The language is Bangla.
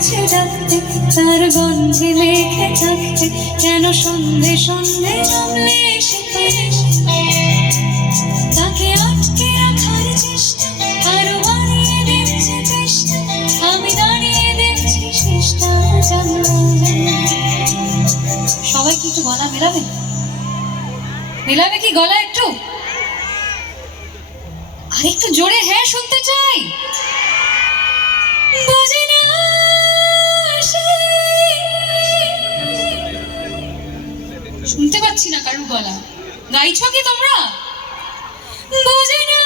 আসছে ডাকতে, তার গন্ধে মেখে থাকতে, কেন সন্ধে সন্ধে নামলে এসে তাকে আটকে রাখার চেষ্টা, আরো বাড়িয়ে দিচ্ছে চেষ্টা, আমি দাঁড়িয়ে দেখছি শেষটা জানলা। সবাই কি একটু গলা মেলাবে? মেলাবে কি গলা একটু? আর একটু জোরে হ্যাঁ শুনতে চাই। বুঝি না শুনতে পাচ্ছি না কারুর গলা। গাইছো কি তোমরা? বুঝি না